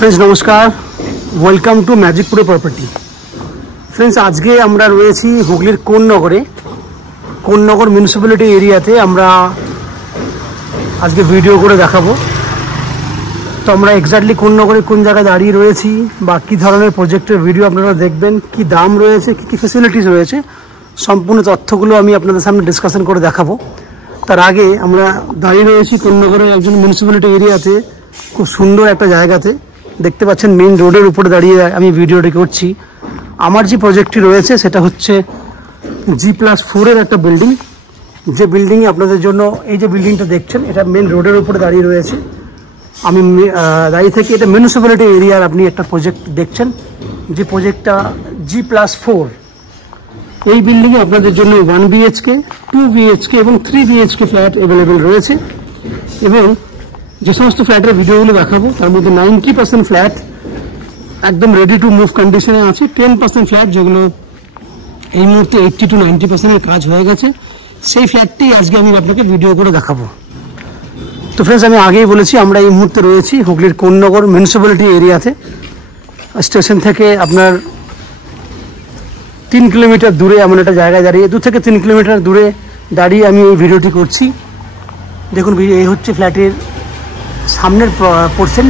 Friends नमस्कार welcome to magic pro property. Friends आज के আমরা রয়েছি হুগলির কোন্নগর মিউনিসিপ্যালিটি এরিয়াতে। আমরা আজকে ভিডিও করে দেখাবো তো আমরা এক্স্যাক্টলি কোন্নগরে কোন জায়গায় দাঁড়িয়ে রয়েছি বা কি ধরনের প্রজেক্টের ভিডিও আপনারা দেখবেন, কি দাম রয়েছে, কি কি ফ্যাসিলিটিস রয়েছে, সম্পূর্ণ তথ্যগুলো আমি আপনাদের সামনে ডিসকাশন করে দেখাবো। তার আগে আমরা দাঁড়িয়ে রয়েছি কোন্নগরের একজন মিউনিসিপ্যালিটি এরিয়াতে, খুব সুন্দর একটা জায়গাতে। দেখতে পাচ্ছেন মেইন রোডের উপরে দাঁড়িয়ে আমি ভিডিওটি করছি। আমার যে প্রজেক্টটি রয়েছে সেটা হচ্ছে G+4 এর একটা বিল্ডিং, যে বিল্ডিংয়ে আপনাদের জন্য এই যে বিল্ডিংটা দেখছেন এটা মেইন রোডের উপরে দাঁড়িয়ে রয়েছে। আমি দাঁড়িয়ে থেকে এটা মিউনিসিপ্যালিটি এরিয়ার আপনি একটা প্রজেক্ট দেখছেন, যে প্রজেক্টটা G+4। এই বিল্ডিংয়ে আপনাদের জন্য 1 BHK, 2 BHK এবং 3 BHK ফ্ল্যাট অ্যাভেলেবেল রয়েছে। এবং যে সমস্ত ফ্ল্যাটের ভিডিওগুলো দেখাবো তার মধ্যে 90% ফ্ল্যাট একদম রেডি টু মুভ কন্ডিশনে আছে। 10% ফ্ল্যাট যেগুলো এই মুহূর্তে 80 to 90% এর কাজ হয়ে গেছে, সেই ফ্ল্যাটটি আজকে আমি আপনাকে ভিডিও করে দেখাবো। তো ফ্রেন্ডস আমি আগেই বলেছি আমরা এই মুহূর্তে রয়েছি হুগলির কোন্নগর মিউনিসিপ্যালিটি এরিয়াতে। স্টেশন থেকে আপনার 3 কিলোমিটার দূরে এমন একটা জায়গায় দাঁড়িয়ে, 2 থেকে 3 কিলোমিটার দূরে দাঁড়িয়ে আমি এই ভিডিওটি করছি। দেখুন এই হচ্ছে ফ্ল্যাটের সামনের পোর্শন।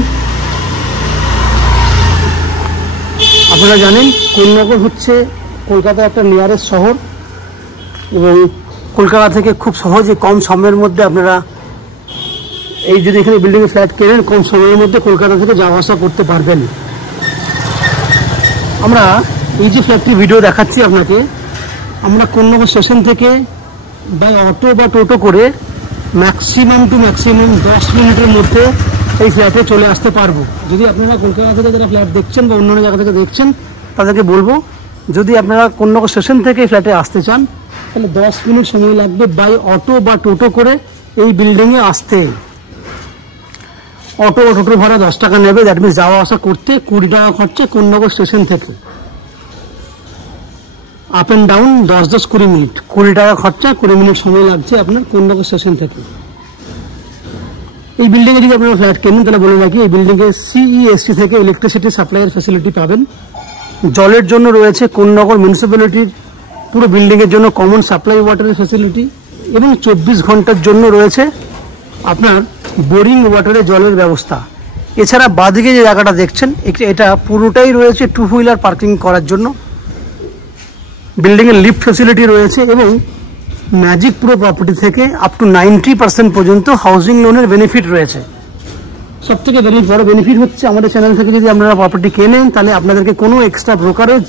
আপনারা জানেন কোন্নগর হচ্ছে কলকাতা একটা নিয়ারেস্ট শহর, এবং কলকাতা থেকে খুব সহজে কম সময়ের মধ্যে আপনারা এই যদি এখানে বিল্ডিংয়ে ফ্ল্যাট কেনেন কম সময়ের মধ্যে কলকাতা থেকে যাওয়া আসা করতে পারবেন। আমরা এই যে ফ্ল্যাটটি ভিডিও দেখাচ্ছি আপনাকে, আমরা কোন্নগর স্টেশন থেকে বাই অটো বা টোটো করে ম্যাক্সিমাম 10 মিনিটের মধ্যে এই ফ্ল্যাটে চলে আসতে পারবো। যদি আপনারা কলকাতা থেকে যারা ফ্ল্যাট দেখছেন বা অন্যান্য জায়গা থেকে দেখছেন তাদেরকে বলবো, যদি আপনারা কোন্নগর স্টেশন থেকে এই ফ্ল্যাটে আসতে চান তাহলে 10 মিনিট সময় লাগবে বাই অটো বা টোটো করে এই বিল্ডিংয়ে আসতে। অটো বা টোটো ভাড়া 10 টাকা নেবে, দ্যাট মিনস যাওয়া আসা করতে 20 টাকা খরচা কোন্নগর স্টেশন থেকে। আপ অ্যান্ড ডাউন 10-20 মিনিট, 20 টাকা খরচা, 20 মিনিট সময় লাগছে আপনার কোন্নগর স্টেশন থেকে। এই বিল্ডিংয়ে যদি আপনারা ফ্ল্যাট কেনেন তাহলে বলে রাখি এই বিল্ডিংয়ে CESC থেকে ইলেকট্রিসিটি সাপ্লাইয়ের ফ্যাসিলিটি পাবেন। জলের জন্য রয়েছে কোন্নগর মিউনিসিপ্যালিটির পুরো বিল্ডিংয়ের জন্য কমন সাপ্লাই ওয়াটারের ফ্যাসিলিটি, এবং 24 ঘন্টার জন্য রয়েছে আপনার বোরিং ওয়াটারের জলের ব্যবস্থা। এছাড়া বাদিকে যে জায়গাটা দেখছেন এটা পুরোটাই রয়েছে 2 হুইলার পার্কিং করার জন্য। বিল্ডিংয়ের লিফট ফ্যাসিলিটি রয়েছে, এবং ম্যাজিক প্রো প্রপার্টি থেকে আপ টু 90% পর্যন্ত হাউজিং লোনের বেনিফিট রয়েছে। সব থেকে বড় বেনিফিট হচ্ছে আমাদের চ্যানেল থেকে যদি আপনারা প্রপার্টি কেনেন তাহলে আপনাদেরকে কোনো এক্সট্রা ব্রোকারেজ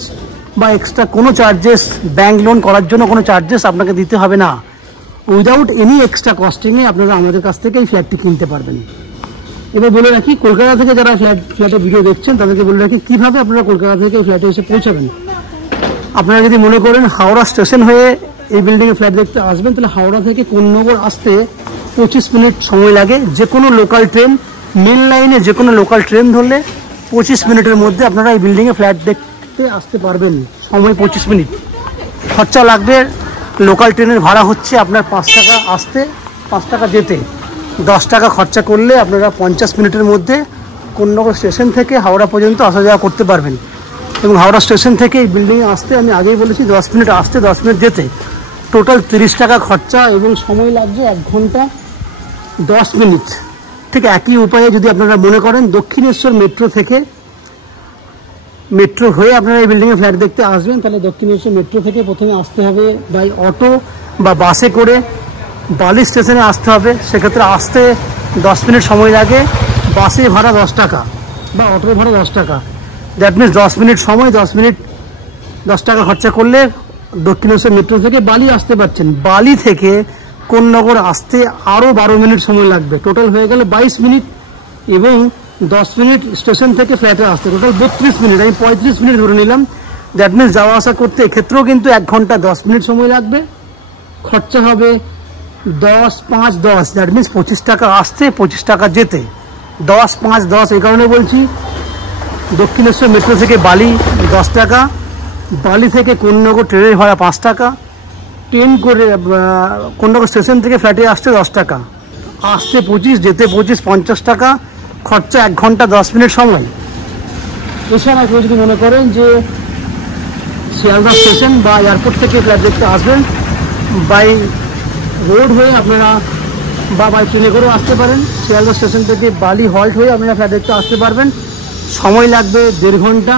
বা এক্সট্রা কোনো চার্জেস, ব্যাংক লোন করার জন্য কোনো চার্জেস আপনাকে দিতে হবে না। উইদাউট এনি এক্সট্রা কস্টিংয়ে আপনারা আমাদের কাছ থেকে এই ফ্ল্যাটটি কিনতে পারবেন। এবার বলে রাখি কলকাতা থেকে যারা ফ্ল্যাটের ভিডিও দেখছেন তাদেরকে বলে রাখি কীভাবে আপনারা কলকাতা থেকে এই ফ্ল্যাটে এসে পৌঁছাবেন। আপনারা যদি মনে করেন হাওড়া স্টেশন হয়ে এই বিল্ডিংয়ে ফ্ল্যাট দেখতে আসবেন তাহলে হাওড়া থেকে কোন্নগর আসতে 25 মিনিট সময় লাগে। যে কোনো লোকাল ট্রেন, মেন লাইনে যে কোনো লোকাল ট্রেন ধরলে 25 মিনিটের মধ্যে আপনারা এই বিল্ডিংয়ে ফ্ল্যাট দেখতে আসতে পারবেন। সময় 25 মিনিট। খরচা লাগবে, লোকাল ট্রেনের ভাড়া হচ্ছে আপনার 5 টাকা আসতে, 5 টাকা যেতে, 10 টাকা খরচা করলে আপনারা 50 মিনিটের মধ্যে কোন্নগর স্টেশন থেকে হাওড়া পর্যন্ত আসা যাওয়া করতে পারবেন। এবং হাওড়া স্টেশন থেকে এই বিল্ডিংয়ে আসতে আমি আগেই বলেছি 10 মিনিট আসতে, 10 মিনিট যেতে, টোটাল 30 টাকা খরচা, এবং সময় লাগছে 1 ঘন্টা 10 মিনিট। ঠিক একই উপায়ে যদি আপনারা মনে করেন দক্ষিণেশ্বর মেট্রো হয়ে আপনারা এই বিল্ডিংয়ে ফ্ল্যাট দেখতে আসবেন তাহলে দক্ষিণেশ্বর মেট্রো থেকে প্রথমে আসতে হবে বাই অটো বা বাসে করে বালি স্টেশনে আসতে হবে। সেক্ষেত্রে আসতে 10 মিনিট সময় লাগে, বাসে ভাড়া 10 টাকা বা অটোর ভাড়া 10 টাকা। দ্যাট মিনস 10 মিনিট সময়, 10 টাকা খরচা করলে দক্ষিণেশ্বর মেট্রো থেকে বালি আসতে পারছেন। বালি থেকে কোন্নগর আসতে আরও 12 মিনিট সময় লাগবে, টোটাল হয়ে গেলে 22 মিনিট, এবং 10 মিনিট স্টেশন থেকে ফ্ল্যাটে আসতে, টোটাল 32 মিনিট। আমি 35 মিনিট ধরে নিলাম। দ্যাট মিনস যাওয়া আসা করতে এক্ষেত্রেও কিন্তু 1 ঘন্টা 10 মিনিট সময় লাগবে। খরচা হবে 10, 5, 10, দ্যাট মিনস 25 টাকা আসতে, 25 টাকা যেতে। 10, 5, 10 এই কারণে বলছি, দক্ষিণেশ্বর মেট্রো থেকে বালি 10 টাকা, বালি থেকে কোন্নগর ট্রেনের ভাড়া 5 টাকা, ট্রেন করে কোন্নগর স্টেশন থেকে ফ্ল্যাটে আসতে 10 টাকা, আসতে 25, যেতে 25, 50 টাকা, খরচা 1 ঘন্টা 10 মিনিট সময়। এছাড়া কেউ যদি মনে করেন যে শিয়ালদা স্টেশন বা এয়ারপোর্ট থেকে ফ্ল্যাট দেখতে আসবেন, বাই রোড হয়ে আপনারা বা বাই ট্রেনে করেও আসতে পারেন। শিয়ালদা স্টেশন থেকে বালি হল্ট হয়ে আপনারা ফ্ল্যাট দেখতে আসতে পারবেন। সময় লাগবে 1.5 ঘন্টা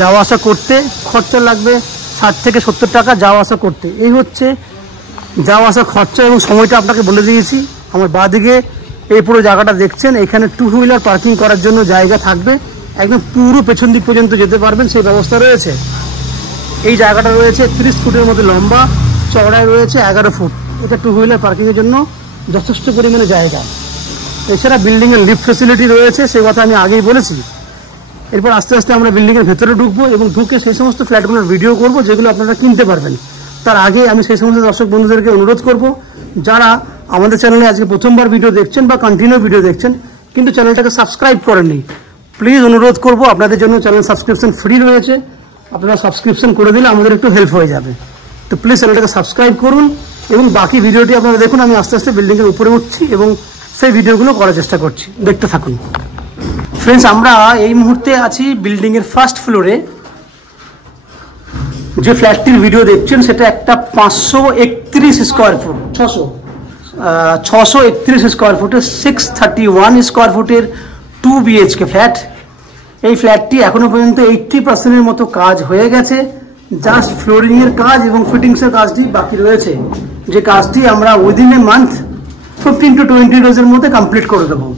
যাওয়া আসা করতে, খরচা লাগবে 60 থেকে 70 টাকা যাওয়া আসা করতে। এই হচ্ছে যাওয়া আসা খরচা এবং সময়টা আপনাকে বলে দিয়েছি। আমার বাঁদিকে এই পুরো জায়গাটা দেখছেন, এখানে 2 হুইলার পার্কিং করার জন্য জায়গা থাকবে, একদম পুরো পেছন দিক পর্যন্ত যেতে পারবেন সেই ব্যবস্থা রয়েছে। এই জায়গাটা রয়েছে 30 ফুটের মতো লম্বা, চওড়ায় রয়েছে 11 ফুট। এটা 2 হুইলার পার্কিংয়ের জন্য যথেষ্ট পরিমাণে জায়গা। এছাড়া বিল্ডিংয়ের লিফট ফেসিলিটি রয়েছে, সেই কথা আমি আগেই বলেছি। এরপর আস্তে আস্তে আমরা বিল্ডিংয়ের ভেতরে ঢুকবো এবং ঢুকে সেই সমস্ত ফ্ল্যাটগুলোর ভিডিও করব যেগুলো আপনারা কিনতে পারবেন। তার আগে আমি সেই সমস্ত দর্শক বন্ধুদেরকে অনুরোধ করব, যারা আমাদের চ্যানেলে আজকে প্রথমবার ভিডিও দেখছেন বা কন্টিনিউ ভিডিও দেখছেন কিন্তু চ্যানেলটাকে সাবস্ক্রাইব করেননি, প্লিজ অনুরোধ করব, আপনাদের জন্য চ্যানেল সাবস্ক্রিপশন ফ্রি রয়েছে, আপনারা সাবস্ক্রিপশন করে দিলে আমাদের একটু হেল্প হয়ে যাবে। তো প্লিজ চ্যানেলটাকে সাবস্ক্রাইব করুন এবং বাকি ভিডিওটি আপনারা দেখুন। আমি আস্তে আস্তে বিল্ডিংয়ের উপরে উঠছি এবং সেই ভিডিওগুলো করার চেষ্টা করছি, দেখতে থাকুন। ফ্রেন্ডস, আমরা এই মুহূর্তে আছি বিল্ডিংয়ের ফার্স্ট ফ্লোরে। যে ফ্ল্যাটটির ভিডিও দেখছেন সেটা একটা 531 স্কোয়ার ফুট, 631 স্কোয়ার ফুটের 631 স্কোয়ার ফুটের 2 BHK ফ্ল্যাট। এই ফ্ল্যাটটি এখনো পর্যন্ত 80% মতো কাজ হয়ে গেছে, জাস্ট ফ্লোরিংয়ের কাজ এবং ফিটিংসের কাজটি বাকি রয়েছে, যে কাজটি আমরা উইদিন এ মান্থ 15 to 20 ডেজের মধ্যে কমপ্লিট করে দেবো।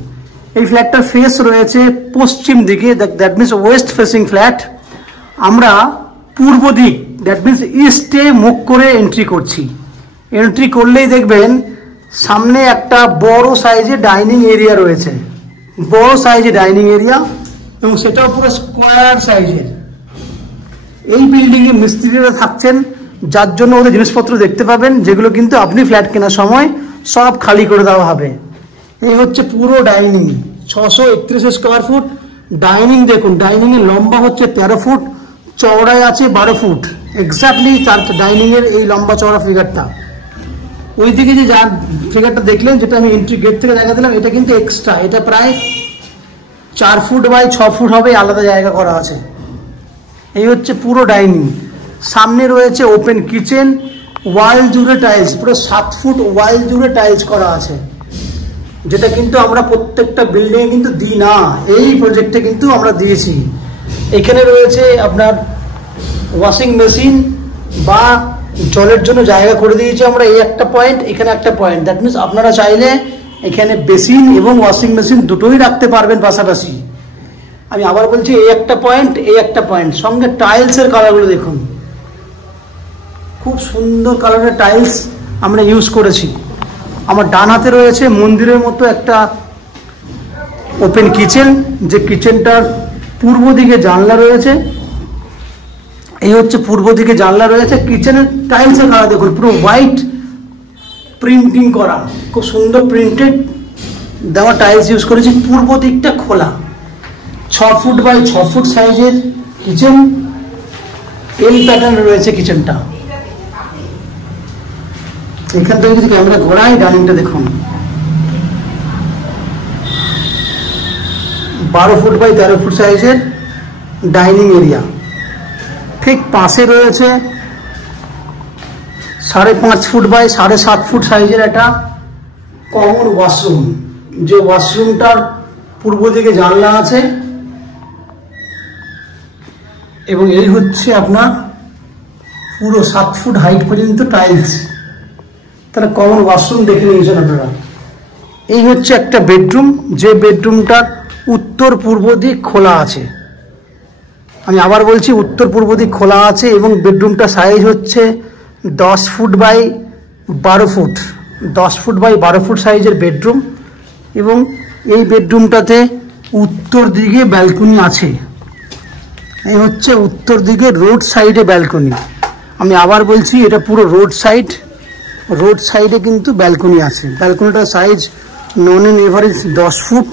এই ফ্ল্যাটটার ফেস রয়েছে পশ্চিম দিকে, that means West facing flat. আমরা পূর্ব দিক, দ্যাট মিনস ইস্টে মুখ করে এন্ট্রি করছি। এন্ট্রি করলেই দেখবেন সামনে একটা বড় সাইজের ডাইনিং এরিয়া রয়েছে, বড় সাইজের ডাইনিং এরিয়া, এবং সেটাও পুরো স্কোয়ার সাইজের। এই বিল্ডিংয়ে মিস্ত্রিরা থাকছেন, যার জন্য ওদের জিনিসপত্র দেখতে পাবেন, যেগুলো কিন্তু আপনি ফ্ল্যাট কেনার সময় সব খালি করে দেওয়া হবে। এই হচ্ছে পুরো ডাইনিং, 631 স্কোয়ার ফুট ডাইনিং। দেখুন, ডাইনিং এর লম্বা হচ্ছে 13 ফুট, চওড়ায় আছে 12 ফুট, এক্স্যাক্টলি ডাইনিং এর এই লম্বা চওড়া ফিগারটা। ওইদিকে যে ফিগারটা দেখলেন, যেটা আমি এন্ট্রি গেট থেকে দেখা দিলাম, এটা কিন্তু এক্সট্রা, এটা প্রায় 4 ফুট বাই 6 ফুট হবে, আলাদা জায়গা করা আছে। এই হচ্ছে পুরো ডাইনিং। সামনে রয়েছে ওপেন কিচেন, ওয়াল জুড়ে টাইলস, পুরো 7 ফুট ওয়াল জুড়ে টাইলস করা আছে, যেটা কিন্তু আমরা প্রত্যেকটা বিল্ডিং এ কিন্তু দিই না, এই প্রজেক্টে কিন্তু আমরা দিয়েছি। এখানে রয়েছে আপনার ওয়াশিং মেশিন বা জলের জন্য জায়গা করে দিয়েছি আমরা, এই একটা পয়েন্ট, এখানে একটা পয়েন্ট। দ্যাট মিনস আপনারা চাইলে এখানে বেসিন এবং ওয়াশিং মেশিন দুটোই রাখতে পারবেন পাশাপাশি। আমি আবার বলছি, এই একটা পয়েন্ট, এই একটা পয়েন্ট। সঙ্গে টাইলসের কালারগুলো দেখুন, খুব সুন্দর কালারের টাইলস আমরা ইউজ করেছি। আমার ডান হাতে রয়েছে মন্দিরের মতো একটা ওপেন কিচেন, যে কিচেনটার পূর্ব দিকে জানলা রয়েছে। এই হচ্ছে পূর্ব দিকে জানলা রয়েছে। কিচেনের টাইলসের কালার দেখুন, পুরো হোয়াইট প্রিন্টিং করা, খুব সুন্দর প্রিন্টেড দেওয়া টাইলস ইউজ করেছি। পূর্ব দিকটা খোলা, 6 ফুট বাই 6 ফুট সাইজের কিচেন, এল প্যাটার্ন রয়েছে কিচেনটা। এখান থেকে যদি ক্যামেরা ঘোরাই, ডাইনিংটা দেখুন, 12 ফুট বাই 13 ফুট সাইজের ডাইনিং এরিয়া। ঠিক পাশে রয়েছে 5.5 ফুট বাই 7.5 ফুট সাইজের একটা কমন ওয়াশরুম, যে ওয়াশরুমটার পূর্ব দিকে জানলা আছে। এবং এই হচ্ছে আপনার পুরো 7 ফুট হাইট পর্যন্ত টাইলস, তাহলে কমন ওয়াশরুম দেখে নিয়েছেন আপনারা। এই হচ্ছে একটা বেডরুম, যে বেডরুমটার উত্তর পূর্ব দিক খোলা আছে। আমি আবার বলছি, উত্তর পূর্ব দিক খোলা আছে এবং বেডরুমটা সাইজ হচ্ছে 10 foot by 12 foot, 10 foot by 12 foot সাইজের বেডরুম। এবং এই বেডরুমটাতে উত্তর দিকে ব্যালকনি আছে। এই হচ্ছে উত্তর দিকে রোড সাইডে ব্যালকনি। আমি আবার বলছি, এটা পুরো রোড সাইড, রোড সাইডে কিন্তু ব্যালকনি আছে। ব্যালকনিটার সাইজ নন ইন এভারেজ 10 ফুট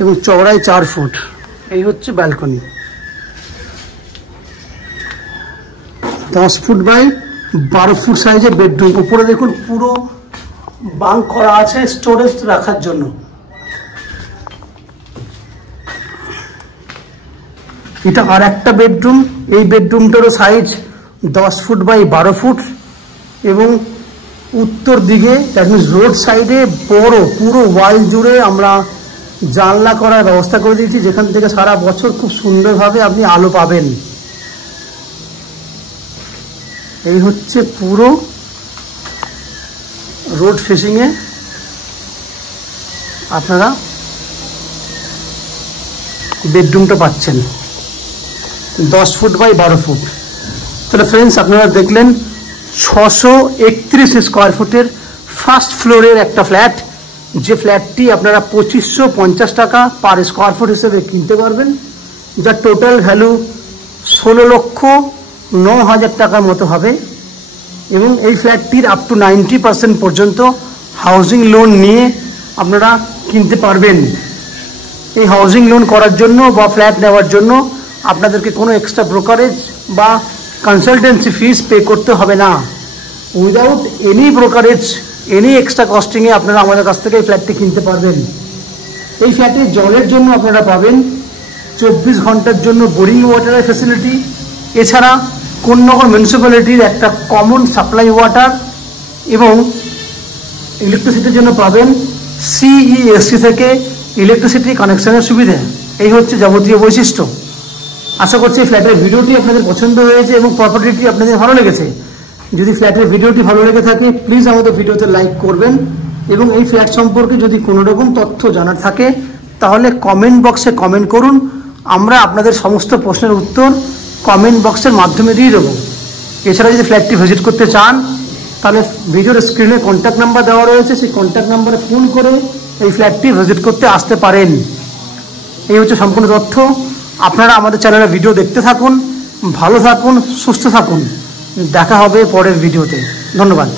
এবং চওড়ায় 4 ফুট। এই হচ্ছে ব্যালকনি, 10 ফুট বাই 12 ফুট সাইজের বেডরুম। উপরে দেখুন পুরো বাঙ্ক করা আছে স্টোরেজ রাখার জন্য। এটা আর একটা বেডরুম। এই বেডরুমটারও সাইজ 10 ফুট বাই 12 ফুট এবং উত্তর দিকে রোড সাইডে বড় পুরো ওয়াল জুড়ে আমরা জানলা করার ব্যবস্থা করে দিয়েছি, যেখান থেকে সারা বছর খুব সুন্দরভাবে আপনি আলো পাবেন। এই হচ্ছে পুরো রোড ফেসিংয়ে আপনারা বেডরুমটা পাচ্ছেন, 10 ফুট বাই 12 ফুট। তাহলে ফ্রেন্ডস, আপনারা দেখলেন 631 স্কোয়ার ফুটের ফার্স্ট ফ্লোরের একটা ফ্ল্যাট, যে ফ্ল্যাটটি আপনারা 2550 টাকা পার স্কোয়ার ফুট হিসেবে কিনতে পারবেন, যার টোটাল ভ্যালু 16,09,000 টাকার মতো হবে। এবং এই ফ্ল্যাটটির আপ টু 90% পর্যন্ত হাউজিং লোন নিয়ে আপনারা কিনতে পারবেন। এই হাউজিং লোন করার জন্য বা ফ্ল্যাট নেওয়ার জন্য আপনাদেরকে কোনো এক্সট্রা ব্রোকারেজ বা কনসালটেন্সি ফিস পে করতে হবে না। Without any brokerage, any extra কস্টিংয়ে আপনারা আমাদের কাছ থেকে এই ফ্ল্যাটটি কিনতে পারবেন। এই ফ্ল্যাটে জলের জন্য আপনারা পাবেন 24 ঘন্টার জন্য বোরিং ওয়াটারের ফ্যাসিলিটি, এছাড়া কোন্নগর মিউনিসিপ্যালিটির একটা কমন সাপ্লাই ওয়াটার এবং ইলেকট্রিসিটির জন্য পাবেন CESC থেকে ইলেকট্রিসিটি কানেকশনের সুবিধা। এই হচ্ছে যাবতীয় বৈশিষ্ট্য। আশা করছি ফ্ল্যাটের ভিডিওটি আপনাদের পছন্দ হয়েছে এবং প্রপার্টিটি আপনাদের ভালো লেগেছে। যদি ফ্ল্যাটের ভিডিওটি ভালো লেগে থাকে প্লিজ আমাদের ভিডিওতে লাইক করবেন এবং এই ফ্ল্যাট সম্পর্কে যদি কোনো রকম তথ্য জানার থাকে তাহলে কমেন্ট বক্সে কমেন্ট করুন। আমরা আপনাদের সমস্ত প্রশ্নের উত্তর কমেন্ট বক্সের মাধ্যমে দিয়ে দেবো। এছাড়া যদি ফ্ল্যাটটি ভিজিট করতে চান তাহলে ভিডিওর স্ক্রিনে কন্ট্যাক্ট নাম্বার দেওয়া রয়েছে, সেই কন্ট্যাক্ট নাম্বারে ফোন করে এই ফ্ল্যাটটি ভিজিট করতে আসতে পারেন। এই হচ্ছে সম্পূর্ণ তথ্য। আপনারা আমাদের চ্যানেলে ভিডিও দেখতে থাকুন, ভালো থাকুন, সুস্থ থাকুন। দেখা হবে পরের ভিডিওতে। ধন্যবাদ।